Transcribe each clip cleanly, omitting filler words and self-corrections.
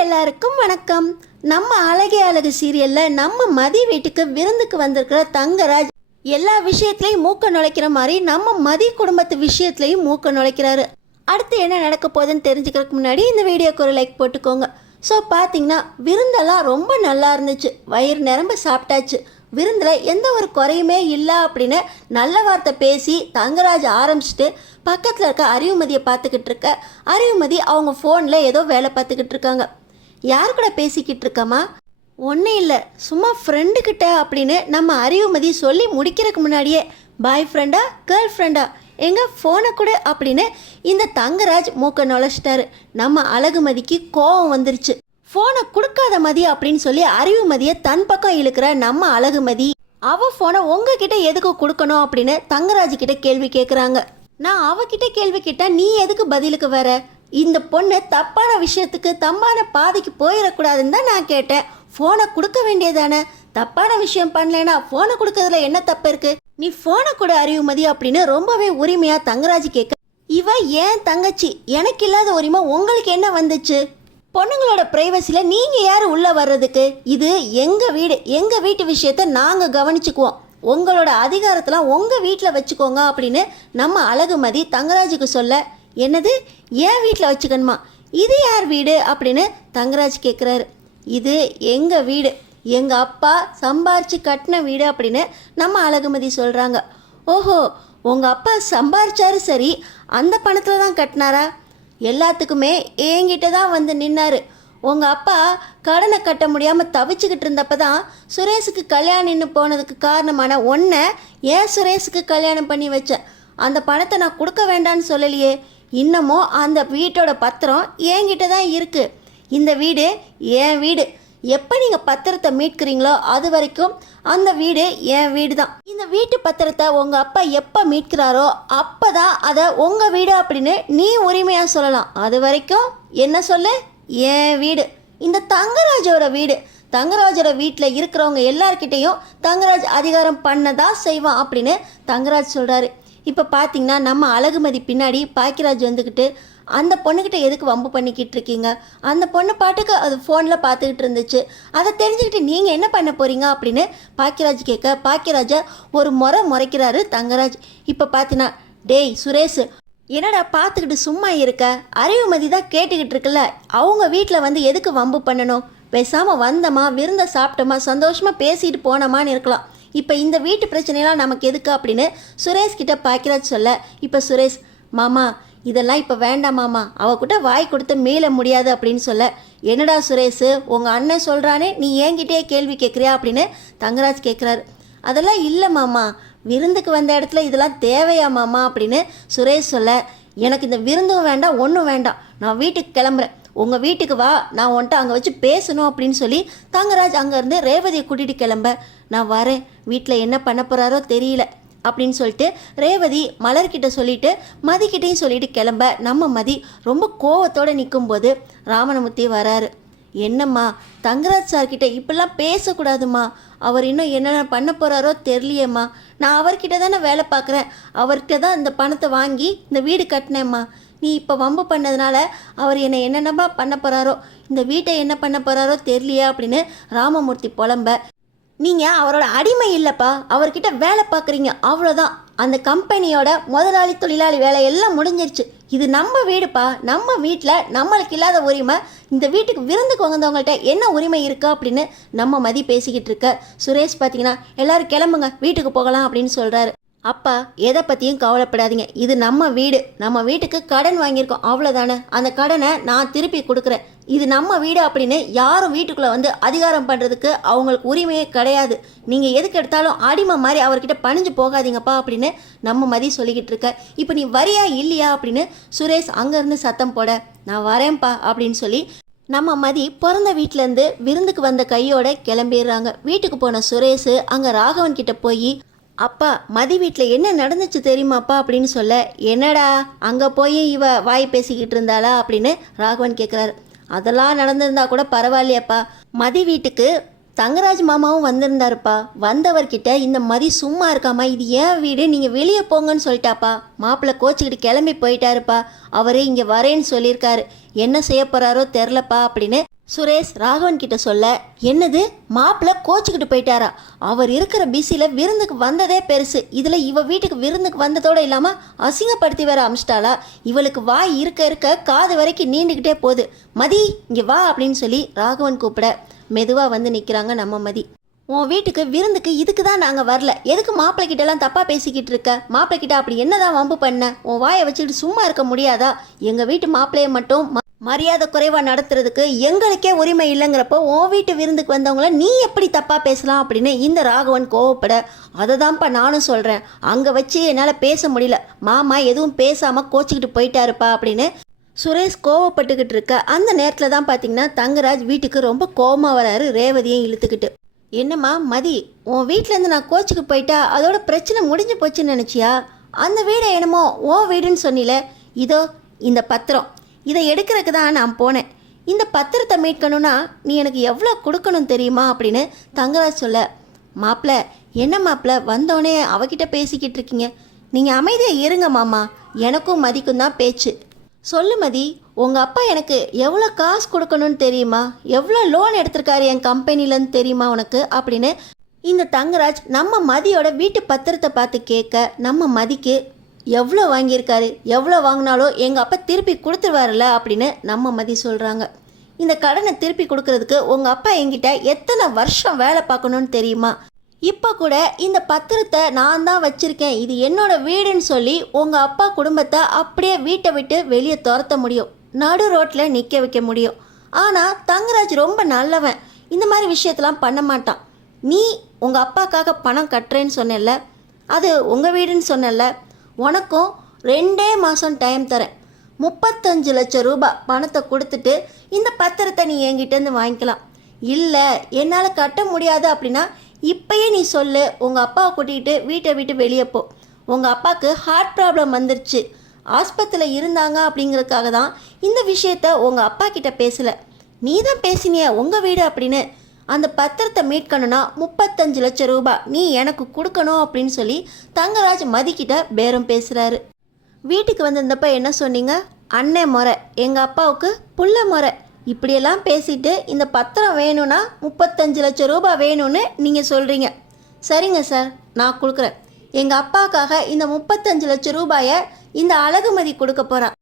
எல்லாருக்கும் வணக்கம். நம்ம அழகே அழகு சீரியல்ல நம்ம மதி வீட்டுக்கு விருந்துக்கு வந்திருக்கிற தங்கராஜ் எல்லா விஷயத்திலையும் மூக்க நுழைக்கிற மாதிரி நம்ம மதி குடும்பத்து விஷயத்திலையும் மூக்க நுழைக்கிறாரு. அடுத்து என்ன நடக்க போகுதுன்னு தெரிஞ்சுக்கிறதுக்கு முன்னாடி இந்த வீடியோக்கு ஒரு லைக் போட்டுக்கோங்க. ஸோ பார்த்தீங்கன்னா விருந்தெல்லாம் ரொம்ப நல்லா இருந்துச்சு. வயிறு நிரம்ப சாப்பிட்டாச்சு. விருந்தில் எந்த ஒரு குறையுமே இல்லை அப்படின்னு நல்ல வார்த்தை பேசி தங்கராஜ் ஆரம்பிச்சுட்டு பக்கத்தில் இருக்க அறிவுமதியை பார்த்துக்கிட்டு இருக்க. அறிவுமதி அவங்க ஃபோனில் ஏதோ வேலை பார்த்துக்கிட்டு இருக்காங்க. யார் கூட பேசிக்கிட்டு இருக்கமா? ஒன்றும் இல்லை, சும்மா ஃப்ரெண்டுக்கிட்ட அப்படின்னு நம்ம அறிவுமதி சொல்லி முடிக்கிறதுக்கு முன்னாடியே பாய் ஃப்ரெண்டா கேர்ள் ஃப்ரெண்டா எங்க ஃபோனை கூட அப்படின்னு இந்த தங்கராஜ் மூக்க நுழைச்சிட்டாரு. நம்ம அழகுமதிக்கு கோபம் வந்துருச்சு. ஃபோனை கொடுக்காத மதி அப்படின்னு சொல்லி அறிவுமதியை தன் பக்கம் இழுக்கிற நம்ம அழகுமதி அவ ஃபோனை உங்ககிட்ட எதுக்கு கொடுக்கணும் அப்படின்னு தங்கராஜ் கிட்ட கேள்வி கேட்குறாங்க. நான் அவகிட்ட கேள்வி கேட்டா நீ எதுக்கு பதிலுக்கு வர? இந்த பொண்ணு தப்பான விஷயத்துக்கு தப்பான பாதைக்கு போயிடக்கூடாதுன்னு தான் நான் கேட்டேன். ஃபோனை கொடுக்க வேண்டியதானே? தப்பான விஷயம் பண்ணலனா ஃபோனை கொடுக்கறதுல என்ன தப்பு இருக்கு? நீ ஃபோனை கூட அறிவுமதி அப்படின்னு ரொம்பவே உரிமையா தங்கராஜ் கேட்க, இவ ஏன் தங்கச்சி, எனக்கு இல்லாத உரிமை உங்களுக்கு என்ன வந்துச்சு? பொண்ணுங்களோட பிரைவசியில் நீங்கள் யார் உள்ளே வர்றதுக்கு? இது எங்கள் வீடு, எங்கள் வீட்டு விஷயத்த நாங்கள் கவனிச்சுக்குவோம். உங்களோட அதிகாரத்தெலாம் உங்கள் வீட்டில் வச்சுக்கோங்க அப்படின்னு நம்ம அழகுமதி தங்கராஜுக்கு சொல்ல, என்னது ஏன் வீட்டில் வச்சுக்கணுமா? இது யார் வீடு அப்படின்னு தங்கராஜ் கேட்குறாரு. இது எங்கள் வீடு, எங்கள் அப்பா சம்பாரித்து கட்டின வீடு அப்படின்னு நம்ம அழகுமதி சொல்கிறாங்க. ஓஹோ, உங்கள் அப்பா சம்பாரிச்சாரு, சரி, அந்த பணத்தில் தான் கட்டினாரா? எல்லாத்துக்குமே என்கிட்ட தான் வந்து நின்னாரு. உங்கள் அப்பா கடனை கட்ட முடியாமல் தவிச்சுக்கிட்டு இருந்தப்ப தான் சுரேஷுக்கு கல்யாணம்னு போனதுக்கு காரணமான ஒன்றை ஏன் சுரேஷுக்கு கல்யாணம் பண்ணி வச்சேன். அந்த பணத்தை நான் கொடுக்க வேண்டான்னு சொல்லலையே. இன்னமும் அந்த வீட்டோட பத்திரம் என்கிட்ட தான் இருக்குது. இந்த வீடு என் வீடு. எப்போ நீங்கள் பத்திரத்தை மீட்கிறீங்களோ அது வரைக்கும் அந்த வீடு என் வீடு தான். இந்த வீட்டு பத்திரத்தை உங்கள் அப்பா எப்போ மீட்கிறாரோ அப்போ தான் அதை உங்கள் வீடு அப்படின்னு நீ உரிமையாக சொல்லலாம். அது வரைக்கும் என்ன சொல்லு, என் வீடு, இந்த தங்கராஜோட வீடு. தங்கராஜோட வீட்டில் இருக்கிறவங்க எல்லார்கிட்டையும் தங்கராஜ் அதிகாரம் பண்ணதான் செய்வான் அப்படின்னு தங்கராஜ் சொல்கிறாரு. இப்போ பார்த்தீங்கன்னா நம்ம அழகுமதி பின்னாடி பாக்கியராஜ் வந்துக்கிட்டு, அந்த பொண்ணுக்கிட்ட எதுக்கு வம்பு பண்ணிக்கிட்டு இருக்கீங்க? அந்த பொண்ணு பாட்டுக்கு அது ஃபோனில் பார்த்துக்கிட்டு இருந்துச்சு, அதை தெரிஞ்சுக்கிட்டு நீங்கள் என்ன பண்ண போகிறீங்க அப்படின்னு பாக்கியராஜ் கேட்க, பாக்கியராஜை ஒரு முறைக்கிறாரு தங்கராஜ். இப்போ பார்த்தீங்கன்னா, டேய் சுரேஷ், என்னடா பார்த்துக்கிட்டு சும்மா இருக்க? அறிவுமதி தான் கேட்டுக்கிட்டு இருக்குல்ல, அவங்க வீட்டில் வந்து எதுக்கு வம்பு பண்ணணும்? பேசாமல் வந்தோமா, விருந்தை சாப்பிட்டோமா, சந்தோஷமாக பேசிட்டு போனோமான்னு இருக்கலாம். இப்போ இந்த வீட்டு பிரச்சனைலாம் நமக்கு எதுக்கு அப்படின்னு சுரேஷ் கிட்ட பாக்கியராஜ் சொல்ல, இப்போ சுரேஷ், மாமா இதெல்லாம் இப்போ வேண்டாம் மாமா, அவகிட்ட வாய் கொடுத்து மீள முடியாது அப்படின்னு சொல்ல, என்னடா சுரேஷ், உங்கள் அண்ணன் சொல்கிறானே, நீ என்கிட்டயே கேள்வி கேட்குறியா அப்படின்னு தங்கராஜ் கேட்குறாரு. அதெல்லாம் இல்லை மாமா, விருந்துக்கு வந்த இடத்துல இதெல்லாம் தேவையா மாமா அப்படின்னு சுரேஷ் சொல்ல, எனக்கு இந்த விருந்தும் வேண்டாம் ஒன்றும் வேண்டாம், நான் வீட்டுக்கு கிளம்புறேன், உங்கள் வீட்டுக்கு வா, நான் உன்ட்ட அங்கே வச்சு பேசணும் அப்படின்னு சொல்லி தங்கராஜ் அங்கேருந்து ரேவதியை கூட்டிகிட்டு கிளம்ப, நான் வரேன், வீட்டில் என்ன பண்ண போகிறாரோ தெரியல அப்படின்னு சொல்லிட்டு ரேவதி மலர்கிட்ட சொல்லிட்டு மதிக்கிட்டையும் சொல்லிட்டு கிளம்ப, நம்ம மதி ரொம்ப கோவத்தோடு நிற்கும்போது ராமனமூர்த்தி வராரு. என்னம்மா, தங்கராஜ் சார்கிட்ட இப்படிலாம் பேசக்கூடாதுமா, அவர் இன்னும் என்னென்ன பண்ண போகிறாரோ தெரியலையேம்மா, நான் அவர்கிட்ட தானே வேலை பார்க்குறேன், அவர்கிட்ட தான் இந்த பணத்தை வாங்கி இந்த வீடு கட்டினேம்மா, நீ இப்போ வம்பு பண்ணதுனால அவர் என்னை என்னென்னமா பண்ண போகிறாரோ, இந்த வீட்டை என்ன பண்ண போகிறாரோ தெரியலையா அப்படின்னு ராமமூர்த்தி புலம்ப, நீங்கள் அவரோட அடிமை இல்லைப்பா, அவர்கிட்ட வேலை பார்க்குறீங்க, அவ்வளோதான். அந்த கம்பெனியோட முதலாளி தொழிலாளி வேலை எல்லாம் முடிஞ்சிருச்சு. இது நம்ம வீடுப்பா, நம்ம வீட்டில் நம்மளுக்கு இல்லாத உரிமை இந்த வீட்டுக்கு விருந்துக்கு வந்தவங்கள்ட்ட என்ன உரிமை இருக்கா அப்படின்னு நம்ம மதி பேசிக்கிட்டு இருக்க. சுரேஷ் பார்த்தீங்கன்னா, எல்லோரும் கிளம்புங்க, வீட்டுக்கு போகலாம் அப்படின்னு சொல்கிறாரு. அப்பா எதை பற்றியும் கவலைப்படாதீங்க, இது நம்ம வீடு, நம்ம வீட்டுக்கு கடன் வாங்கியிருக்கோம், அவ்வளோதானே, அந்த கடனை நான் திருப்பி கொடுக்குறேன், இது நம்ம வீடு அப்படின்னு யாரும் வீட்டுக்குள்ளே வந்து அதிகாரம் பண்ணுறதுக்கு அவங்களுக்கு உரிமையே கிடையாது. நீங்கள் எதுக்கு எடுத்தாலும் அடிமை மாதிரி அவர்கிட்ட பணிஞ்சு போகாதீங்கப்பா அப்படின்னு நம்ம மதி சொல்லிக்கிட்டு இருக்க. இப்போ நீ வரியா இல்லையா அப்படின்னு சுரேஷ் அங்கேருந்து சத்தம் போட, நான் வரேன்ப்பா அப்படின்னு சொல்லி நம்ம மதி பிறந்த வீட்டிலேருந்து விருந்துக்கு வந்த கையோட கிளம்பிடுறாங்க. வீட்டுக்கு போன சுரேஷ் அங்கே ராகவன் கிட்ட போய், அப்பா மதி வீட்டில் என்ன நடந்துச்சு தெரியுமாப்பா அப்படின்னு சொல்ல, என்னடா அங்கே போய் இவ வாய் பேசிக்கிட்டு இருந்தாளா அப்படின்னு ராகவன் கேட்குறாரு. அதெல்லாம் நடந்திருந்தா கூட பரவாயில்லையாப்பா, மதி வீட்டுக்கு தங்கராஜ் மாமாவும் வந்திருந்தாருப்பா, வந்தவர்கிட்ட இந்த மதி சும்மா இருக்காமா, இது ஏன் வீடு, நீங்கள் வெளியே போங்கன்னு சொல்லிட்டாப்பா, மாப்பிள்ளை கோச்சிக்கிட்டு கிளம்பி போயிட்டாருப்பா, அவரே இங்கே வரேன்னு சொல்லியிருக்காரு, என்ன செய்ய போகிறாரோ தெரிலப்பா அப்படின்னு சுரேஷ் ராகவன் கிட்ட சொல்ல, என்னது மாப்பிள்ளை கோச்சிக்கிட்டு போயிட்டாரா? அவர் இருக்கிற பிஸியில் விருந்துக்கு வந்ததே பெருசு, இதில் இவ வீட்டுக்கு விருந்துக்கு வந்ததோடு இல்லாமல் அசிங்கப்படுத்தி வேற அமிச்சிட்டாளா? இவளுக்கு வாய் இருக்க இருக்க காது வரைக்கும் நீண்டுக்கிட்டே போகுது. மதி இங்கே வா அப்படின்னு சொல்லி ராகவன் கூப்பிட மெதுவாக வந்து நிற்கிறாங்க நம்ம மதி. உன் வீட்டுக்கு விருந்துக்கு இதுக்கு தான் நாங்கள் வரல. எதுக்கு மாப்பிள்ளை கிட்டலாம் தப்பாக பேசிக்கிட்டு இருக்க? மாப்பிள்ளை கிட்ட அப்படி என்னதான் வம்பு பண்ண? உன் வாயை வச்சுக்கிட்டு சும்மா இருக்க முடியாதா? எங்கள் வீட்டு மாப்பிள்ளையை மட்டும் மரியாதை குறைவாக நடத்துறதுக்கு எங்களுக்கே உரிமை இல்லைங்கிறப்போ உன் வீட்டு விருந்துக்கு வந்தவங்கள நீ எப்படி தப்பாக பேசலாம் அப்படின்னு இந்த ராகவன் கோவப்பட, அதை தான்ப்பா நானும் சொல்கிறேன். அங்கே வச்சு என்னால் பேச முடியல. மாமா எதுவும் பேசாமல் கோச்சிக்கிட்டு போயிட்டாருப்பா அப்படின்னு சுரேஷ் கோவப்பட்டுக்கிட்டு இருக்க அந்த நேரத்தில் தான் பார்த்தீங்கன்னா தங்கராஜ் வீட்டுக்கு ரொம்ப கோவமாக வராரு ரேவதியை இழுத்துக்கிட்டு. என்னம்மா மதி, உன் வீட்டிலேருந்து நான் கோச்சுக்கு போயிட்டா அதோட பிரச்சனை முடிஞ்சு போச்சுன்னு நினச்சியா? அந்த வீடை என்னமோ உன் வீடுன்னு சொன்னில, இதோ இந்த பத்திரம், இதை எடுக்கிறதுக்கு தான் நான் போனேன். இந்த பத்திரத்தை மீட்கணும்னா நீ எனக்கு எவ்வளோ கொடுக்கணும் தெரியுமா அப்படின்னு தங்கராஜ் சொல்ல, மாப்பிள்ளை என்ன மாப்பிள்ளை வந்தோடனே அவகிட்ட பேசிக்கிட்டு இருக்கீங்க? நீங்கள் அமைதியாக இருங்க மாமா, எனக்கும் மதிக்கும் தான் பேச்சு. சொல்லு மதி, உங்கள் அப்பா எனக்கு எவ்வளோ காசு கொடுக்கணும்னு தெரியுமா? எவ்வளோ லோன் எடுத்திருக்காரு என் கம்பெனிலேருந்து தெரியுமா உனக்கு அப்படின்னு இந்த தங்கராஜ் நம்ம மதியோட வீட்டு பத்திரத்தை பார்த்து கேட்க, நம்ம மதிக்கு எவ்வளோ வாங்கியிருக்காரு, எவ்வளோ வாங்கினாலும் எங்கள் அப்பா திருப்பி கொடுத்துருவாருல்ல அப்படின்னு நம்ம மதி சொல்கிறாங்க. இந்த கடனை திருப்பி கொடுக்கறதுக்கு உங்கள் அப்பா என்கிட்ட எத்தனை வருஷம் வேலை பார்க்கணுன்னு தெரியுமா? இப்போ கூட இந்த பத்திரத்தை நான் தான் வச்சுருக்கேன், இது என்னோட வீடுன்னு சொல்லி உங்கள் அப்பா குடும்பத்தை அப்படியே வீட்டை விட்டு வெளியே துரத்த முடியும், நடு ரோட்டில் நிற்க வைக்க முடியும். ஆனால் தங்கராஜ் ரொம்ப நல்லவன், இந்த மாதிரி விஷயத்தெல்லாம் பண்ண மாட்டான். நீ உங்கள் அப்பாக்காக பணம் கட்டுறேன்னு சொன்னல, அது உங்கள் வீடுன்னு சொன்னல, உனக்கும் 2 மாதம் டைம் தரேன். 35 லட்சம் ரூபாய் பணத்தை கொடுத்துட்டு இந்த பத்திரத்தை நீ என்கிட்டேருந்து வாங்கிக்கலாம். இல்லை என்னால் கட்ட முடியாது அப்படின்னா இப்போயே நீ சொல்லு, உங்கள் அப்பாவை கூட்டிகிட்டு வீட்டை விட்டு வெளியே போ. உங்கள் அப்பாவுக்கு ஹார்ட் ப்ராப்ளம் வந்துருச்சு, ஆஸ்பத்திரியில் இருந்தாங்க அப்படிங்கிறதுக்காக தான் இந்த விஷயத்த உங்கள் அப்பா கிட்ட பேசலை, நீ தான் பேசினிய உங்கள் வீடு அப்படின்னு. அந்த பத்திரத்தை மீட்கணும்னா 35 லட்சம் ரூபாய் நீ எனக்கு கொடுக்கணும் அப்படின்னு சொல்லி தங்கராஜ் மதிக்கிட்ட பேரம் பேசுகிறாரு. வீட்டுக்கு வந்திருந்தப்ப என்ன சொன்னீங்க? அண்ணே முறை, எங்கள் அப்பாவுக்கு புள்ள முறை, இப்படியெல்லாம் பேசிட்டு இந்த பத்திரம் வேணும்னா 35 லட்சம் ரூபாய் வேணும்னு நீங்கள் சொல்கிறீங்க. சரிங்க சார், நான் கொடுக்குறேன். எங்கள் அப்பாவுக்காக இந்த 35 லட்சம் ரூபாயை இந்த அழகுமதி கொடுக்க போகிறான்.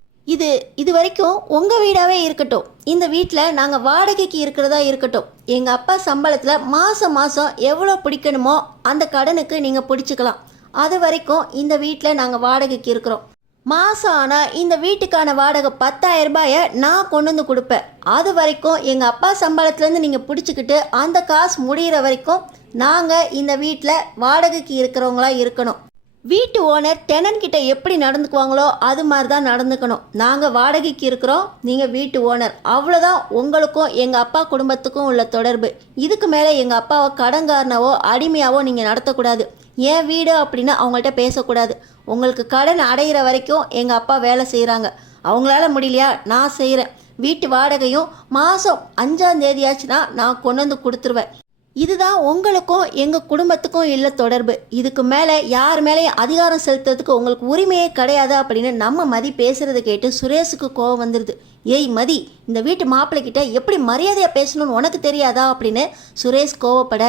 இது வரைக்கும் உங்கள் வீடாகவே இருக்கட்டும், இந்த வீட்டில் நாங்கள் வாடகைக்கு இருக்கிறதா இருக்கட்டும். எங்கள் அப்பா சம்பளத்தில் மாதம் மாதம் எவ்வளோ பிடிக்கணுமோ அந்த கடனுக்கு நீங்கள் பிடிச்சிக்கலாம். அது வரைக்கும் இந்த வீட்டில் நாங்கள் வாடகைக்கு இருக்கிறோம். மாதம் ஆனால் இந்த வீட்டுக்கான வாடகை 10,000 ரூபாயை நான் கொண்டு வந்து கொடுப்பேன். அது வரைக்கும் எங்கள் அப்பா சம்பளத்துலேருந்து நீங்கள் பிடிச்சிக்கிட்டு அந்த காசு முடிகிற வரைக்கும் நாங்கள் இந்த வீட்டில் வாடகைக்கு இருக்கிறவங்களா இருக்கணும். வீட்டு ஓனர் டெனன்ட் கிட்ட எப்படி நடந்துக்குவாங்களோ அது மாதிரி தான் நடந்துக்கணும். நாங்கள் வாடகைக்கு இருக்கிறோம், நீங்கள் வீட்டு ஓனர், அவ்வளோதான். உங்களுக்கும் எங்கள் அப்பா குடும்பத்துக்கும் உள்ள தொடர்பு. இதுக்கு மேலே எங்கள் அப்பாவை கடன்காரனாவோ அடிமையாவோ நீங்கள் நடத்தக்கூடாது. என் வீடு அப்படின்னு அவங்கள்ட்ட பேசக்கூடாது. உங்களுக்கு கடன் அடைகிற வரைக்கும் எங்கள் அப்பா வேலை செய்கிறாங்க, அவங்களால முடியலையா நான் செய்கிறேன். வீட்டு வாடகையும் மாதம் 5ஆம் தேதியாச்சுன்னா நான் கொண்டு வந்து கொடுத்துருவேன். இதுதான் உங்களுக்கும் எங்கள் குடும்பத்துக்கும் இல்லை தொடர்பு. இதுக்கு மேலே யார் மேலேயும் அதிகாரம் செலுத்துறதுக்கு உங்களுக்கு உரிமையே கிடையாது அப்படின்னு நம்ம மதி பேசுகிறத கேட்டு சுரேஷுக்கு கோவம் வந்துடுது. ஏய் மதி, இந்த வீட்டு மாப்பிள்ளைக்கிட்ட எப்படி மரியாதையாக பேசணும்னு உனக்கு தெரியாதா அப்படின்னு சுரேஷ் கோவப்பட,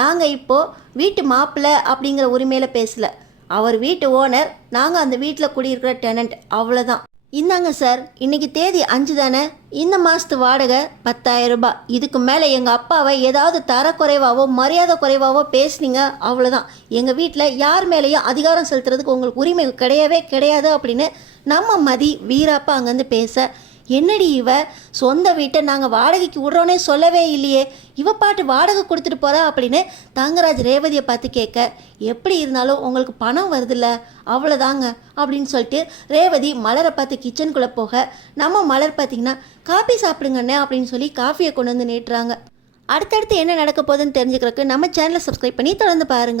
நாங்கள் இப்போது வீட்டு மாப்பிள்ளை அப்படிங்கிற உரிமையில் பேசலை, அவர் வீட்டு ஓனர், நாங்கள் அந்த வீட்டில் குடியிருக்கிற டெனண்ட், அவ்வளோதான். இந்தாங்க சார், இன்றைக்கி தேதி 5 தானே, இந்த மாதத்து வாடகை 10,000 ரூபாய். இதுக்கு மேலே எங்கள் அப்பாவை ஏதாவது தரக்குறைவாவோ மரியாதை குறைவாவோ பேசுனீங்க அவ்வளோதான். எங்கள் வீட்டில் யார் மேலேயும் அதிகாரம் செலுத்துறதுக்கு உங்களுக்கு உரிமை கிடையவே கிடையாது அப்படின்னு நம்ம மதி வீராப்பா அங்கேருந்து பேச, என்னடி இவ சொந்த வீட்டை நாங்கள் வாடகைக்கு விட்றோன்னே சொல்லவே இல்லையே, இவ பாட்டு வாடகை கொடுத்துட்டு போகிறா அப்படின்னு தங்கராஜ் ரேவதியை பார்த்து கேட்க, எப்படி இருந்தாலும் உங்களுக்கு பணம் வருதில்ல அவ்வளோதாங்க அப்படின்னு சொல்லிட்டு ரேவதி மலரை பார்த்து கிச்சனுக்குள்ளே போக, நம்ம மலர் பார்த்திங்கன்னா காஃபி சாப்பிடுங்கண்ணே அப்படின்னு சொல்லி காஃபியை கொண்டு வந்து நீட்டுறாங்க. அடுத்தடுத்து என்ன நடக்க போகுதுன்னு தெரிஞ்சுக்கிறதுக்கு நம்ம சேனலை சப்ஸ்கிரைப் பண்ணி தொடர்ந்து பாருங்கள்.